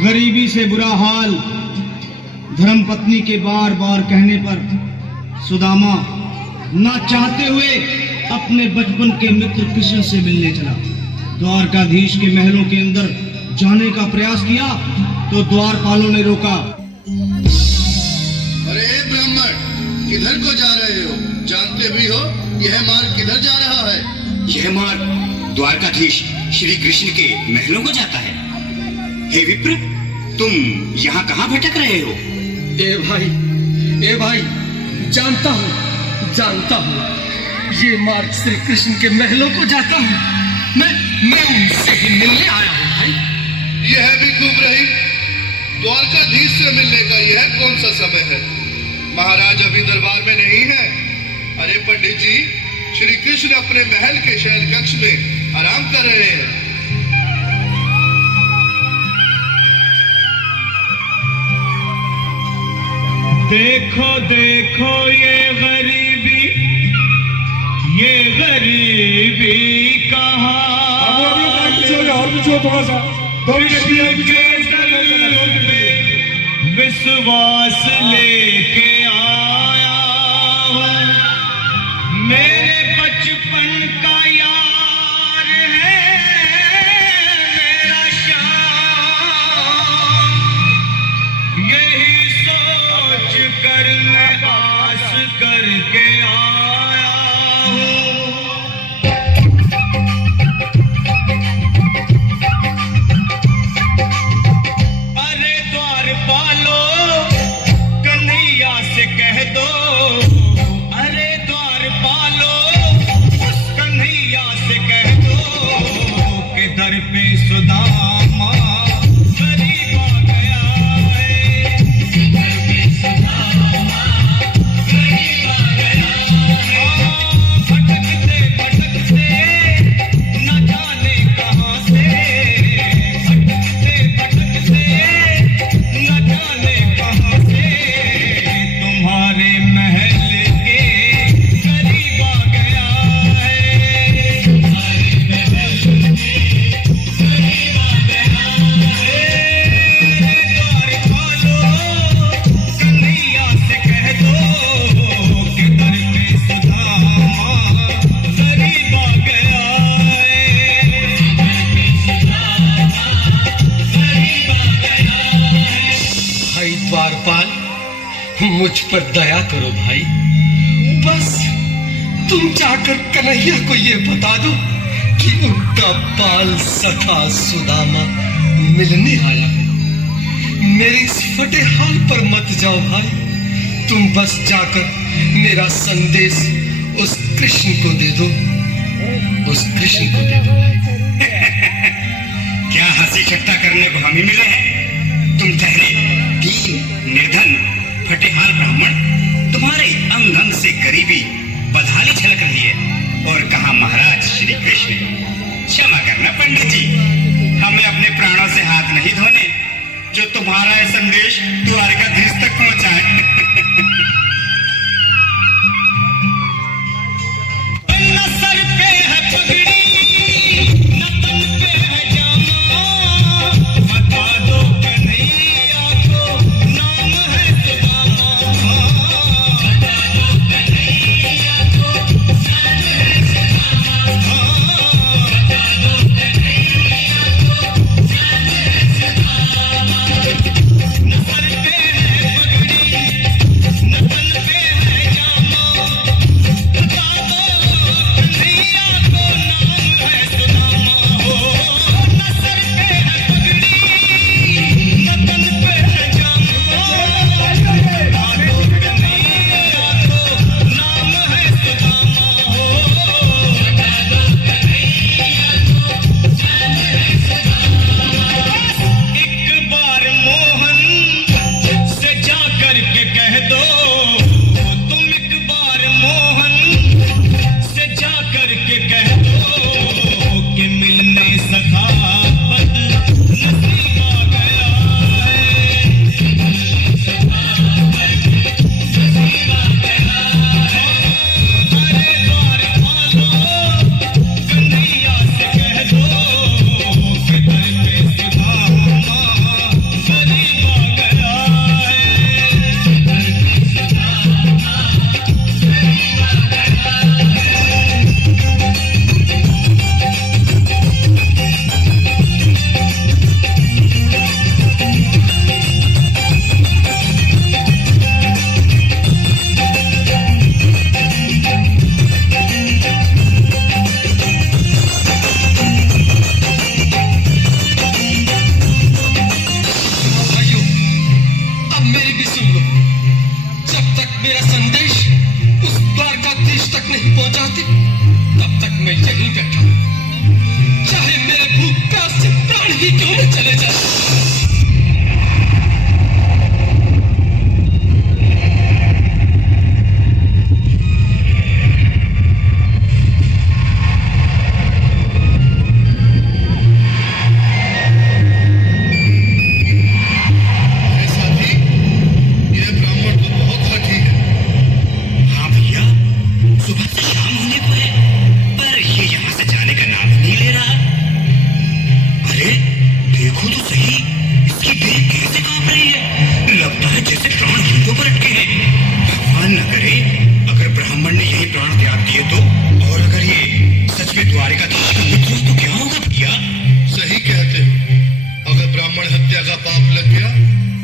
गरीबी से बुरा हाल धर्मपत्नी के बार बार कहने पर सुदामा ना चाहते हुए अपने बचपन के मित्र कृष्ण से मिलने चला। द्वारकाधीश के महलों के अंदर जाने का प्रयास किया तो द्वारपालों ने रोका। अरे ब्राह्मण, किधर को जा रहे हो? जानते भी हो यह मार्ग किधर जा रहा है? यह मार्ग द्वारकाधीश श्री कृष्ण के महलों को जाता है। हे विप्र, तुम यहाँ कहाँ भटक रहे हो? ए भाई, जानता हूँ ये मार्ग श्री कृष्ण के महलों को जाता हूँ। मैं उनसे ही मिलने आया हूँ भाई। यह भी खूब रही। द्वारकाधीश से मिलने का यह कौन सा समय है? महाराज अभी दरबार में नहीं है। अरे पंडित जी, श्री कृष्ण अपने महल के शयन कक्ष में आराम कर रहे हैं। देखो देखो ये गरीबी कहाँ थोड़ा सा विश्वास लेके आया हूँ। मेरे बचपन का यार है मेरा श्याम। यही सोच कर मैं आस करके आया हूँ। अरे द्वारपालो, कन्हैया से कह दो। अरे द्वारपालो, उस कन्हैया से कह दो कि दर पे सुदामा गरीब आ गया है। दर पे सुदामा गरीब आ गया है। भटकते भटकते न जाने कहाँ से, भटकते भटकते न जाने कहाँ से तुम्हारे महल के करीब आ गया है। तुम्हारे महल के करीब आ गया है। द्वारपालो, कन्हैया से कह दो कि दर पे सुदामा गरीब आ गया है। दर पे सुदामा गरीब आ गया है। भाई द्वारपाल, मुझ पर दया करो भाई। बस तुम जाकर कन्हैया को ये बता दो कि उनका बाल सखा सुदामा मिलने आया है। मेरे इस फटे हाल पर मत जाओ भाई। तुम बस जाकर मेरा संदेश उस कृष्ण को दे दो। उस कृष्ण को दे दो। क्या हंसी ठट्टा करने को हम ही मिले हैं? तुम ठहरे दीन निर्धन फटेहाल ब्राह्मण, तुम्हारे अंग अंग से गरीबी बदहाली छलक रही है। और कहा महाराज श्री कृष्ण। क्षमा करना पंडित जी, हमें अपने प्राणों से हाथ नहीं धोने जो तुम्हारा यह संदेश द्वारकाधीश तक पहुंचाए। न सर पे है पगड़ी, न तन पे है जामा। बता दो कन्हैया को नाम है सुदामा। बता दो कन्हैया को नाम है सुदामा। बता दो कन्हैया को नाम है सुदामा। न सर पे है पगड़ी, न तन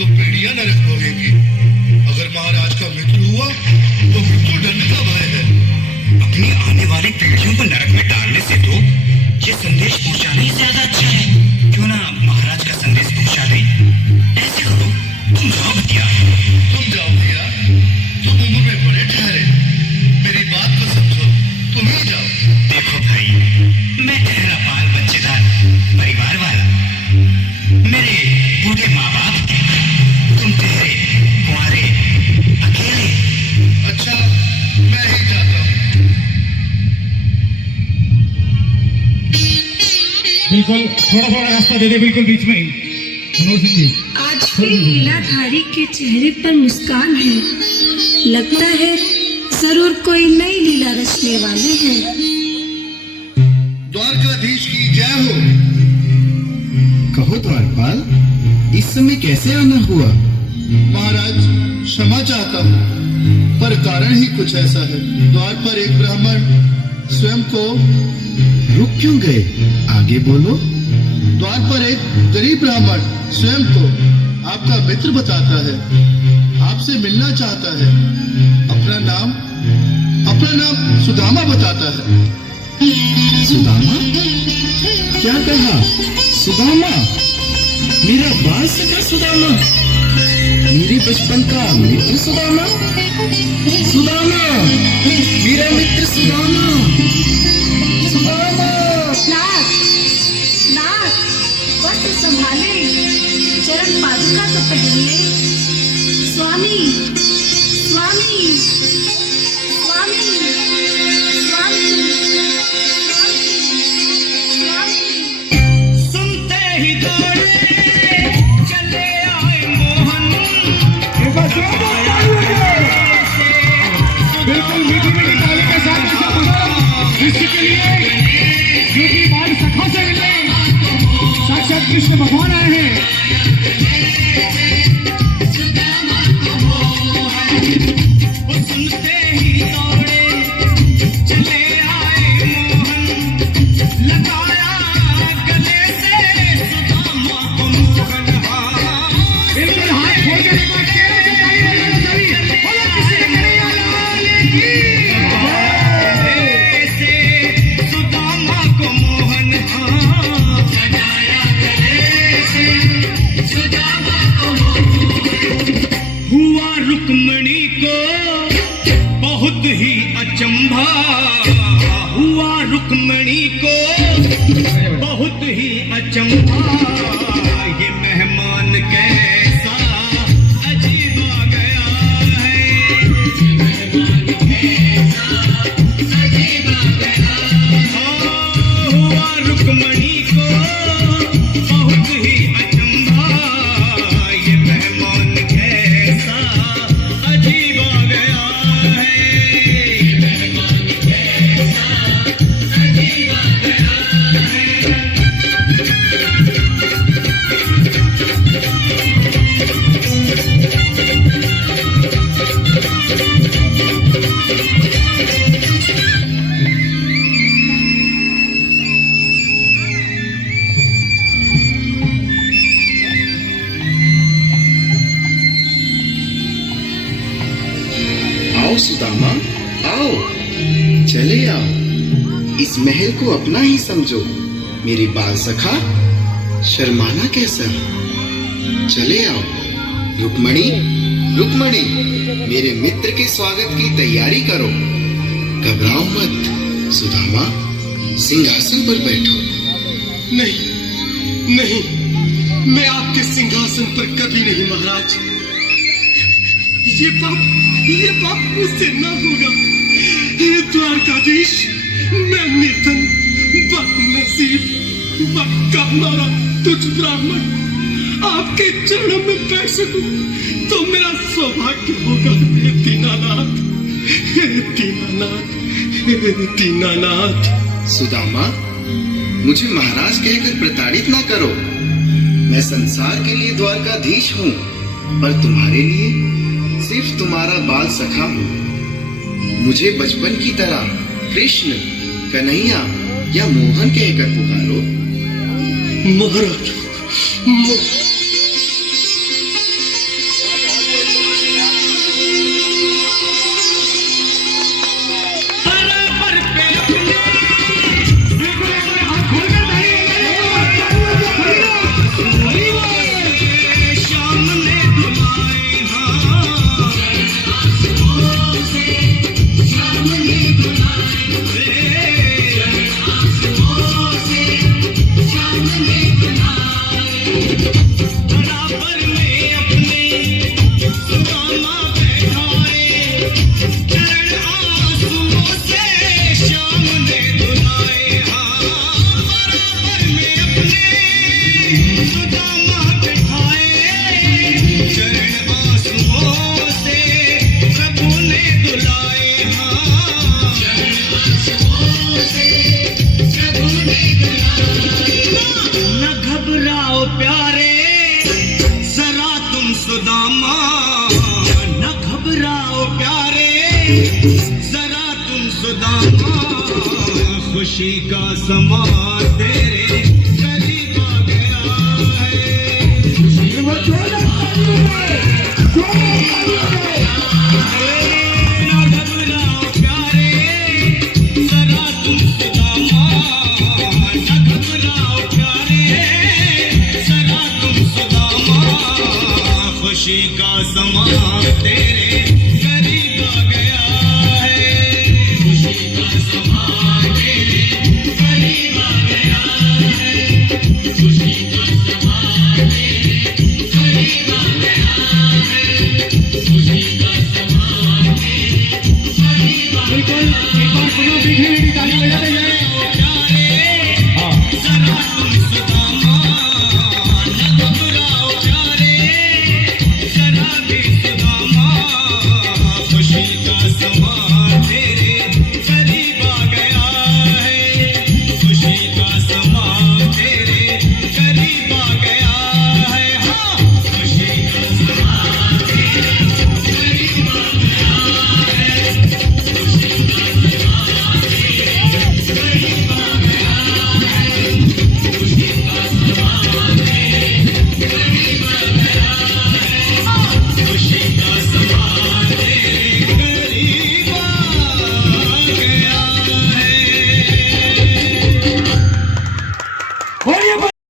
तो पीढ़ियां नरक भोगेंगी। अगर महाराज का मित्र हुआ तो मृत्यु दंड का भय है। अपनी आने वाली पीढ़ियों को नरक में डालने से तो ये संदेश पहुंचाना ही ज्यादा अच्छा है। क्यों ना महाराज का संदेश पहुंचा दे। ऐसे करो, तुम जाओ भैया। तुम जाओ भैया, तुम उम्र में बड़े ठहरे, मेरी बात को समझो, तुम ही जाओ। देखो भाई, मैं ठहरा पाल बच्चेदार परिवार वाला, मेरे बूढ़े माँ बाप हैं, तुम ठहरे कुंवारे अकेले। अच्छा, मैं ही जाता हूँ। बिल्कुल थोड़ा थोड़ा रास्ता दे दे, बिल्कुल बीच में ही। मनोहर सिंह जी, आज भी लीलाधारी के चेहरे पर मुस्कान है। लगता है जरूर कोई नई लीला रचने वाले हैं। द्वारकाधीश की जय हो। कहो द्वारपाल, इस समय कैसे आना हुआ? महाराज, क्षमा चाहता हूँ, पर कारण ही कुछ ऐसा है। द्वार पर एक ब्राह्मण स्वयं को रुक क्यों गए? आगे बोलो। द्वार पर एक गरीब ब्राह्मण स्वयं को आपका मित्र बताता है, आपसे मिलना चाहता है। अपना नाम सुदामा बताता है। सुदामा? क्या कहा? सुदामा? मेरा बाल सखा सुदामा? मेरे बचपन का मित्र सुदामा? सुदामा, मेरा मित्र सुदामा। सुदामा। नाथ, नाथ, वस्त्र संभाले, चरण पादुका तो पहनिए। स्वामी, स्वामी, स्वामी, स्वामी, स्वामी। सुनते ही दौड़े चले आए मोहन। बिल्कुल मीठी मीठी ताली के साथ इसके लिए क्योंकि बाल सखा से मिलने साक्षात कृष्ण भगवान आए हैं। सुनते ही दौड़े चले आए मोहन, लगाया गले से सुदामा को मोहन। बिल्कुल हाथ खोल के देखो, चेहरे से ताली बजाना सभी। बोलो किसी कन्हैया लाल की। से सुदामा को मोहन, लगाया गले से सुदामा को मोहन। हुआ रुक्मणी को बहुत ही अचंभा, हुआ रुक्मणी को बहुत ही अचंभा। ये मेहमान कैसा अजीब आ गया है, मेहमान कैसा अजीब आ गया। हुआ रुक्मणी को बहुत ही अचंभा, ये मेहमान कैसा अजीब आ गया है, मेहमान कैसा अजीब आ गया है। आओ सुदामा, आओ, चले आओ। इस महल को अपना ही समझो। मेरे बाल सखा, शर्माना कैसा? चले आओ। रुक्मणी, रुक्मणी, मेरे मित्र के स्वागत की तैयारी करो। घबराओ मत। सुदामा, सिंहासन पर बैठो। नहीं, नहीं, मैं आपके सिंहासन पर कभी नहीं महाराज। ये पाप मुझसे न होगा। ये द्वारकाधीश, मैं निर्धन, बदनसीब, बदकामारा तुझ ब्राह्मण आपके चरणों में बैठ सकूं तो मेरा सौभाग्य होगा। हे दीनानाथ, हे दीनानाथ, हे दीनानाथ। सुदामा, मुझे महाराज कहकर प्रताड़ित ना करो। मैं संसार के लिए द्वारकाधीश हूँ, पर तुम्हारे लिए सिर्फ तुम्हारा बाल सखा हूँ। मुझे बचपन की तरह कृष्ण, कन्हैया या मोहन कहकर पुकारो। महाराज, खुशी का समा तेरे करीब आ गया है। खुशी में ना घबराओ प्यारे, जरा तुम सुदामा, ना घबराओ प्यारे, जरा तुम सुदामा, खुशी का समा तेरे